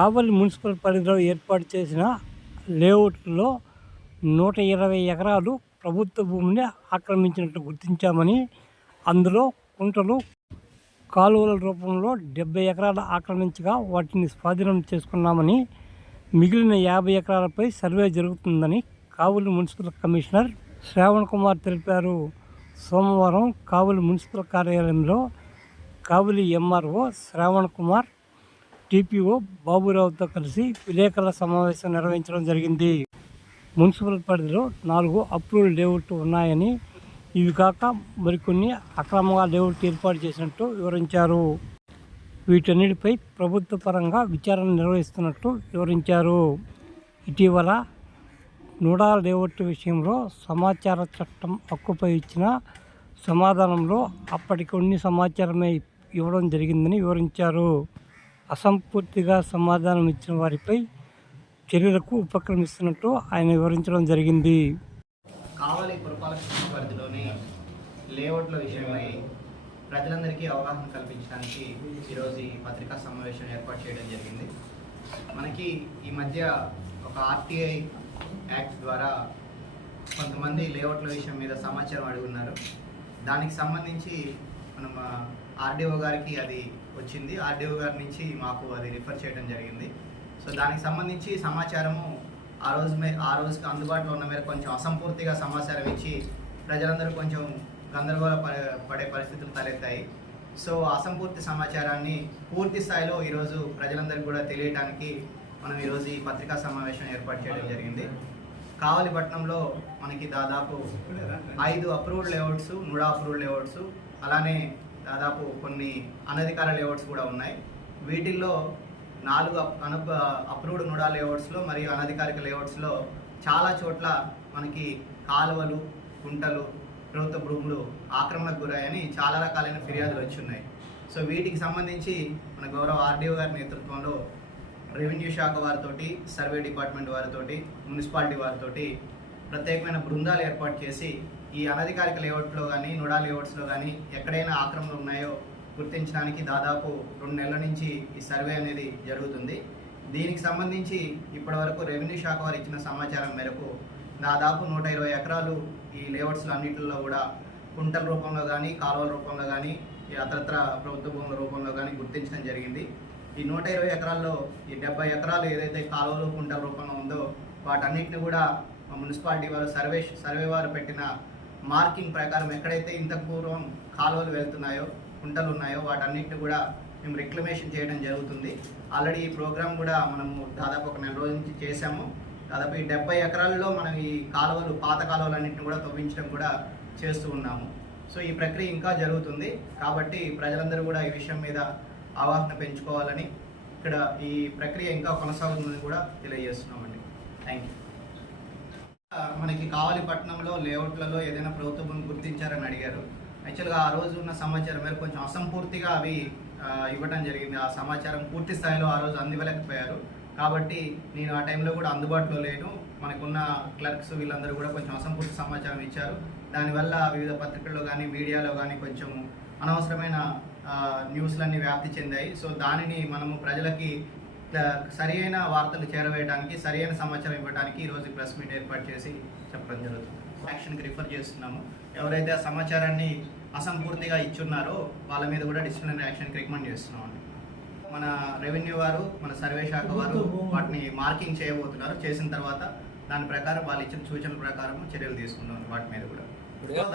కావలి municipal పరిధిలో ఏర్పాటు చేసిన లేఅవుట్లో నూట ఇరవై ఎకరాలు ప్రభుత్వ భూమిని ఆక్రమించినట్లు గుర్తించామని అందులో కుంటలు కాలువల రూపంలో డెబ్బై ఎకరాలు ఆక్రమించగా వాటిని స్వాధీనం చేసుకున్నామని మిగిలిన యాభై ఎకరాలపై సర్వే జరుగుతుందని కావలి మున్సిపల్ కమిషనర్ శ్రావణ్ కుమార్ తెలిపారు. సోమవారం కావలి మున్సిపల్ కార్యాలయంలో కావలి ఎంఆర్ఓ శ్రావణ్ కుమార్ టీపీఓ బాబురావుతో కలిసి విలేకరుల సమావేశం నిర్వహించడం జరిగింది. మున్సిపల్ పరిధిలో నాలుగు అప్రూవల్ లేఅవుట్లు ఉన్నాయని ఇవి కాక మరికొన్ని అక్రమంగా లేఅవుట్లు ఏర్పాటు చేసినట్టు వివరించారు. వీటన్నిటిపై ప్రభుత్వ పరంగా విచారణ నిర్వహిస్తున్నట్టు వివరించారు. ఇటీవల నూడా లేఅవుట్ విషయంలో సమాచార చట్టం హక్కుపై ఇచ్చిన సమాధానంలో అప్పటికి కొన్ని సమాచారమే ఇవ్వడం జరిగిందని వివరించారు. అసంపూర్తిగా సమాధానం ఇచ్చిన వారిపై చర్యలకు ఉపక్రమిస్తున్నట్టు ఆయన వివరించడం జరిగింది. కావలి పురపాలక పరిధిలోని లేఅవుట్ల విషయమై ప్రజలందరికీ అవగాహన కల్పించడానికి ఈరోజు ఈ పత్రికా సమావేశం ఏర్పాటు చేయడం జరిగింది. మనకి ఈ మధ్య ఒక ఆర్టీఐ యాక్ట్ ద్వారా కొంతమంది లేఅవుట్ల విషయం మీద సమాచారం అడుగున్నారు. దానికి సంబంధించి మనం ఆర్డీఓ గారికి అది వచ్చింది. ఆర్డీఓ గారి నుంచి మాకు అది రిఫర్ చేయడం జరిగింది. సో దానికి సంబంధించి సమాచారము ఆ రోజు మే ఆ రోజుకి అందుబాటులో ఉన్న మేర కొంచెం అసంపూర్తిగా సమాచారం ఇచ్చి ప్రజలందరూ కొంచెం గందరగోళ పడే పరిస్థితులు తలెత్తాయి. సో అసంపూర్తి సమాచారాన్ని పూర్తి స్థాయిలో ఈరోజు ప్రజలందరికీ కూడా తెలియడానికి మనం ఈరోజు ఈ పత్రికా సమావేశం ఏర్పాటు చేయడం జరిగింది. కావలి పట్టణంలో మనకి దాదాపు ఐదు approved layouts NUDA approved layouts అలానే దాదాపు కొన్ని అనధికార లేఅవుట్స్ కూడా ఉన్నాయి. వీటిల్లో నాలుగు అను అప్రూవ్డ్ నూడా లేఅవుట్స్లో మరియు అనధికారిక లేఅవుట్స్లో చాలా చోట్ల మనకి కాలువలు గుంటలు ప్రభుత్వ భూములు ఆక్రమణకు గురాయని చాలా రకాలైన ఫిర్యాదులు వచ్చి ఉన్నాయి సో వీటికి సంబంధించి మన గౌరవ ఆర్డీఓ గారి నేతృత్వంలో రెవెన్యూ శాఖ వారితోటి సర్వే డిపార్ట్మెంట్ వారితోటి మున్సిపాలిటీ వారితోటి ప్రత్యేకమైన బృందాలు ఏర్పాటు చేసి ఈ అనధికారిక లేఅవుట్లో కానీ నుడా లేఅవుట్స్లో కానీ ఎక్కడైనా ఆక్రమణలు ఉన్నాయో గుర్తించడానికి దాదాపు రెండు నెలల నుంచి ఈ సర్వే అనేది జరుగుతుంది. దీనికి సంబంధించి ఇప్పటివరకు రెవెన్యూ శాఖ వారు ఇచ్చిన సమాచారం మేరకు దాదాపు నూట ఇరవై ఎకరాలు ఈ లేఅవుట్స్లో అన్నింటిలో కూడా కుంటల రూపంలో కానీ కాలువల రూపంలో కానీ అత్రత్ర అతరత్ర ప్రభుత్వ భూముల రూపంలో కానీ గుర్తించడం జరిగింది. ఈ నూట ఇరవై ఎకరాల్లో ఈ డెబ్బై ఎకరాలు ఏదైతే కాలువలు కుంటల రూపంలో ఉందో వాటన్నిటిని కూడా మున్సిపాలిటీ వారు సర్వే సర్వే వారు పెట్టిన మార్కింగ్ ప్రకారం ఎక్కడైతే ఇంతకు పూర్వం కాలువలు వెళ్తున్నాయో కుంటలు ఉన్నాయో వాటన్నిటిని కూడా మేము రిక్లమేషన్ చేయడం జరుగుతుంది. ఆల్రెడీ ఈ ప్రోగ్రామ్ కూడా మనము దాదాపు ఒక నెల రోజుల నుంచి చేశాము. దాదాపు ఈ డెబ్బై ఎకరాల్లో మనం ఈ కాలువలు పాత కాలువలన్నింటిని కూడా తవ్వించడం కూడా చేస్తూ ఉన్నాము. సో ఈ ప్రక్రియ ఇంకా జరుగుతుంది. కాబట్టి ప్రజలందరూ కూడా ఈ విషయం మీద అవగాహన పెంచుకోవాలని ఇక్కడ ఈ ప్రక్రియ ఇంకా కొనసాగుతుందని కూడా తెలియజేస్తున్నామండి. థ్యాంక్ యూ మనకి కావలి పట్టణంలో లేఅవుట్లలో ఏదైనా ప్రభుత్వ భూమి గుర్తించారని అడిగారు. యాక్చువల్గా ఆ రోజు ఉన్న సమాచారం మేరకు కొంచెం అసంపూర్తిగా అవి ఇవ్వటం ఇవ్వడం జరిగింది. ఆ సమాచారం పూర్తి స్థాయిలో ఆ రోజు అందివ్వలేకపోయారు. కాబట్టి నేను ఆ టైంలో కూడా అందుబాటులో లేను. మనకున్న క్లర్క్స్ వీళ్ళందరూ కూడా కొంచెం అసంపూర్తి సమాచారం ఇచ్చారు. దానివల్ల వివిధ పత్రికల్లో కానీ మీడియాలో కానీ కొంచెం అనవసరమైన న్యూస్లన్నీ వ్యాప్తి చెందాయి. సో దానిని మనము ప్రజలకి సరి అయిన వార్తలు చేరవేయడానికి సరి అయిన సమాచారం ఇవ్వడానికి ఈరోజు ప్రెస్ మీట్ ఏర్పాటు చేసి చెప్పడం జరుగుతుంది. యాక్షన్కి రిఫర్ చేస్తున్నాము. ఎవరైతే ఆ సమాచారాన్ని అసంపూర్తిగా ఇచ్చున్నారో వాళ్ళ మీద కూడా డిసిప్లినరీ యాక్షన్కి రికమెండ్ చేస్తున్నామండి. మన రెవెన్యూ వారు మన సర్వే శాఖ వారు వాటిని మార్కింగ్ చేయబోతున్నారు. చేసిన తర్వాత దాని ప్రకారం వాళ్ళు ఇచ్చిన సూచనల ప్రకారం చర్యలు తీసుకుంటాం వాటి మీద కూడా.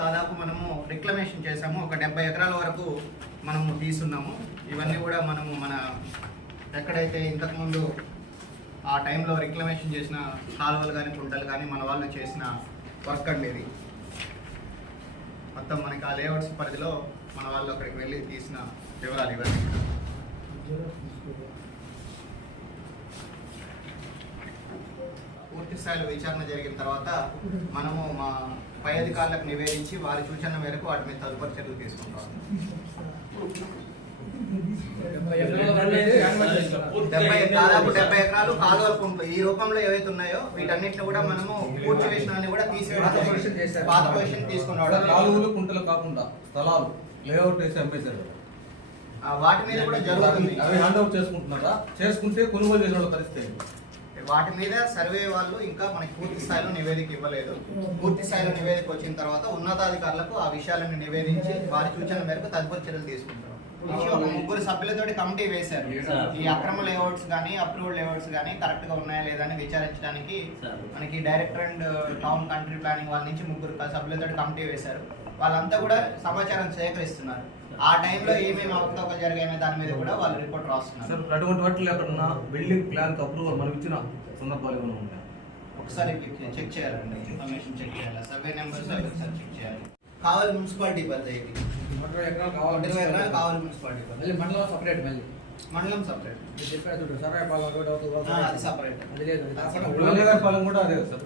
దాదాపు మనము రిక్లమేషన్ చేసాము ఒక డెబ్బై ఎకరాల వరకు మనము తీసున్నాము ఇవన్నీ కూడా మనము మన ఎక్కడైతే ఇంతకుముందు ఆ టైంలో రిక్లమేషన్ చేసిన కాలువలు కానీ కుంటలు కానీ మన వాళ్ళు చేసిన వర్క్ అండి ఇది. మొత్తం మనకి ఆ లేఅవుట్స్ పరిధిలో మన వాళ్ళు అక్కడికి వెళ్ళి తీసిన వివరాలు ఇవన్నీ. పూర్తి స్థాయిలో విచారణ జరిగిన తర్వాత మనము మా పై అధికారులకు నివేదించి వారి సూచన మేరకు వాటి మీద తదుపరి చర్యలు తీసుకుంటాం. డెబ్బై దాదాపు డెబ్బై ఎకరాలు కాలువలు కుంటలు ఈ రూపంలో ఏవైతే ఉన్నాయో వీటన్నిటిని కూడా మనము పూర్తి చేసిన కూడా తీసేయడం జరిగింది. పాత పొజిషన్ తీసుకుని రావడం కాలువలు కుంటలు కాకుండా స్థలాలు లేఅవుట్ వేసి అమ్మేశారు వాటి మీద కూడా జరుగుతుంది. అవి హ్యాండ్ ఓవర్ చేసుకుంటున్నారా? చేసుకుంటే కొనుగోలు చేసిన వాళ్ళ పరిస్థితి? వాటి మీద సర్వే వాళ్ళు ఇంకా మనకి పూర్తి స్థాయిలో నివేదిక ఇవ్వలేదు. పూర్తి స్థాయిలో నివేదిక వచ్చిన తర్వాత ఉన్నతాధికారులకు ఆ విషయాలను నివేదించి వారి సూచన మేరకు తదుపరి చర్యలు తీసుకుంటారు ముగ్గురు సభ్యులతోటి కమిటీ వేశారు. ఈ అక్రమ లేఅవుట్స్ కానీ అప్రూవ్డ్ లేఅవుట్స్ కానీ కరెక్ట్గా ఉన్నాయా లేదా అని విచారించడానికి మనకి director and town country planning వాళ్ళ నుంచి ముగ్గురు సభ్యులతోటి కమిటీ వేశారు. వాళ్ళంతా కూడా సమాచారం సేకరిస్తున్నారు. ఆ టైంలో ఏమేమి అవకతవకలు జరిగాయనే దాని మీద కూడా వాళ్ళు రిపోర్ట్ రాస్తున్నారు. సార్ అటువంటి వాటిలో ఎక్కడన్నా బిల్డింగ్ ప్లాన్ అప్రూవల్ మనం ఇచ్చిన సందర్భాలు ఏమైనా ఉన్నాయా? ఒకసారి చెక్ చేయాలండి. ఇన్ఫర్మేషన్ చెక్ చేయాలి? సర్వే నెంబర్స్ ఒకసారి చెక్ చేయాలి. కావాలి మున్సిపాలిటీ పరిధి ఇరవై ఎకరాలు కావాలి మున్సిపాలిటీ మళ్ళీ మండలం సపరేట్ మళ్ళీ. మండలం సపరేట్. మీరు చెప్పారు చూడు. సర్వేపాలెం రోడ్ అవుతుంది అది సపరేట్. అది లేదు పాలెం కూడా అదే సార్.